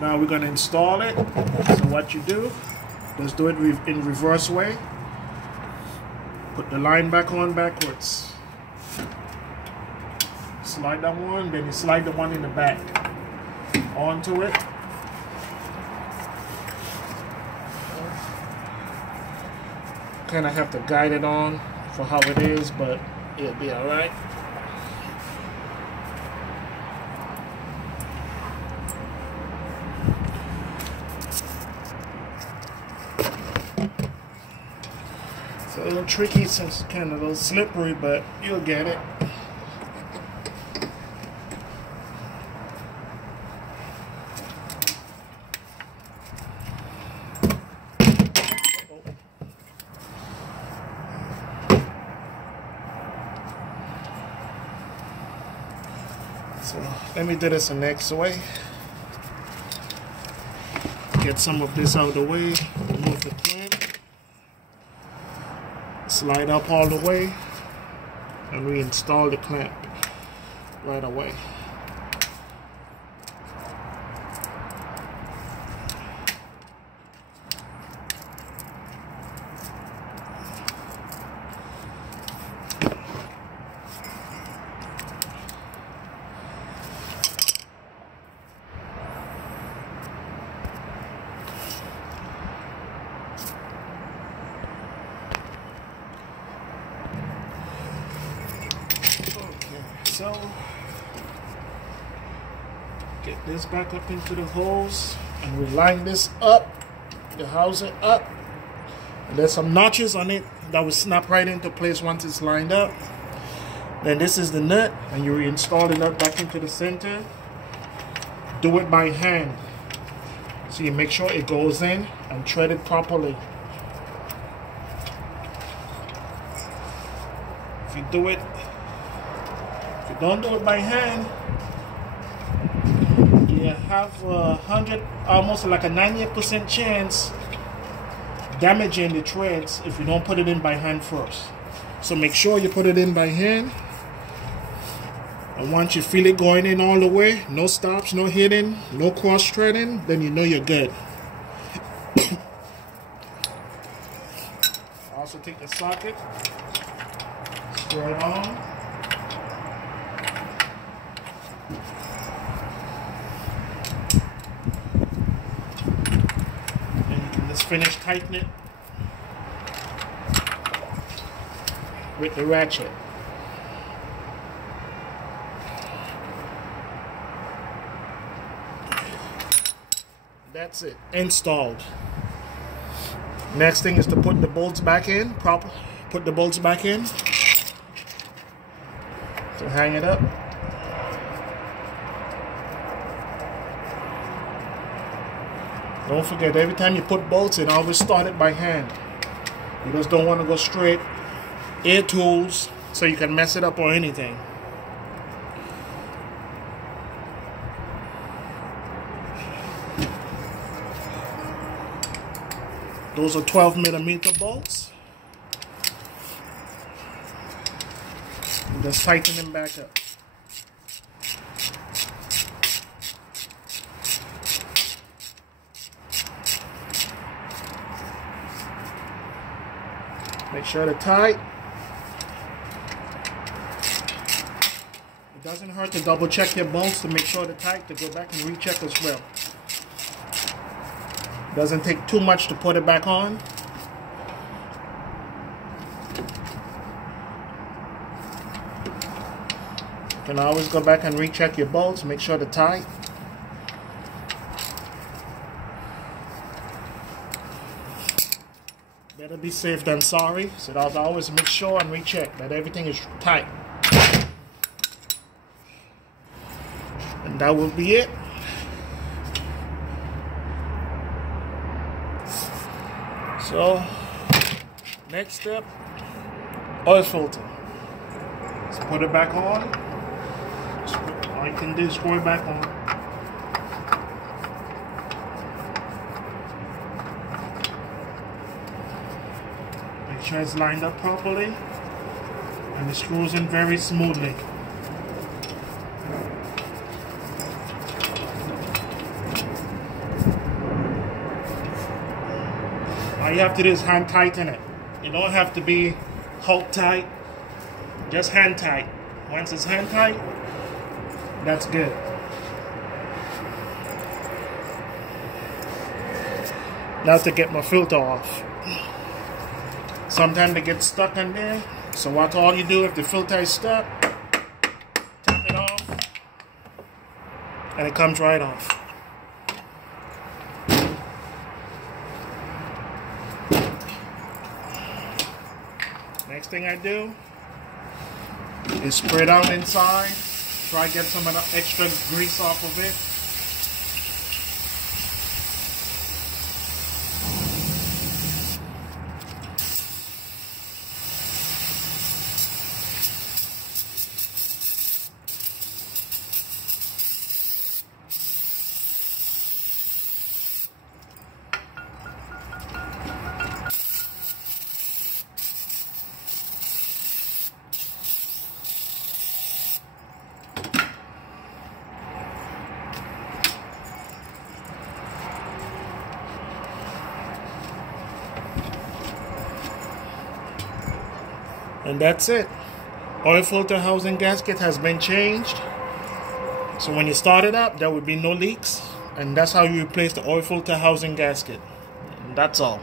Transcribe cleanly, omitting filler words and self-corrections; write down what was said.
Now we're going to install it. So what you do, just do it in reverse way. Put the line back on backwards. Slide that one, then you slide the one in the back onto it. Kind of have to guide it on for how it is, but it'll be all right. It's a little tricky since it's kind of a little slippery, but you'll get it. So let me do this the next way. Get some of this out of the way. Remove the clamp. Slide up all the way and reinstall the clamp right away. So, get this back up into the holes and we line this up, the housing up. And there's some notches on it that will snap right into place once it's lined up. Then this is the nut, and you reinstall the nut back into the center. Do it by hand. So you make sure it goes in and thread it properly. If you do it, if you don't do it by hand, you have almost like a 98% chance damaging the threads if you don't put it in by hand first. So make sure you put it in by hand. And once you feel it going in all the way, no stops, no hitting, no cross threading, then you know you're good. Also take the socket, screw it on. And you can just finish tightening it with the ratchet. That's it, installed. Next thing is to put the bolts back in, put the bolts back in. So hang it up. Don't forget, every time you put bolts in, always start it by hand. You just don't want to go straight. Air tools, so you can mess it up or anything. Those are 12mm bolts. And just tighten them back up. Make sure they're tight. It doesn't hurt to double check your bolts to make sure they're tight, to go back and recheck as well. Doesn't take too much to put it back on. You can always go back and recheck your bolts, make sure they're tight. Better be safe than sorry, so I'll always make sure and recheck that everything is tight. And that will be it. So, next step, oil filter. Let's put it back on. All you can do is screw it back on. Make sure it's lined up properly and it screws in very smoothly. All you have to do is hand tighten it. You don't have to be Hulk tight, just hand tight. Once it's hand tight, that's good. Now to get my filter off. Sometimes they get stuck in there, so what all you do if the filter is stuck, tap it off, and it comes right off. Next thing I do is spread out inside, try to get some of the extra grease off of it. And that's it. Oil filter housing gasket has been changed. So when you start it up, there will be no leaks. And that's how you replace the oil filter housing gasket. And that's all.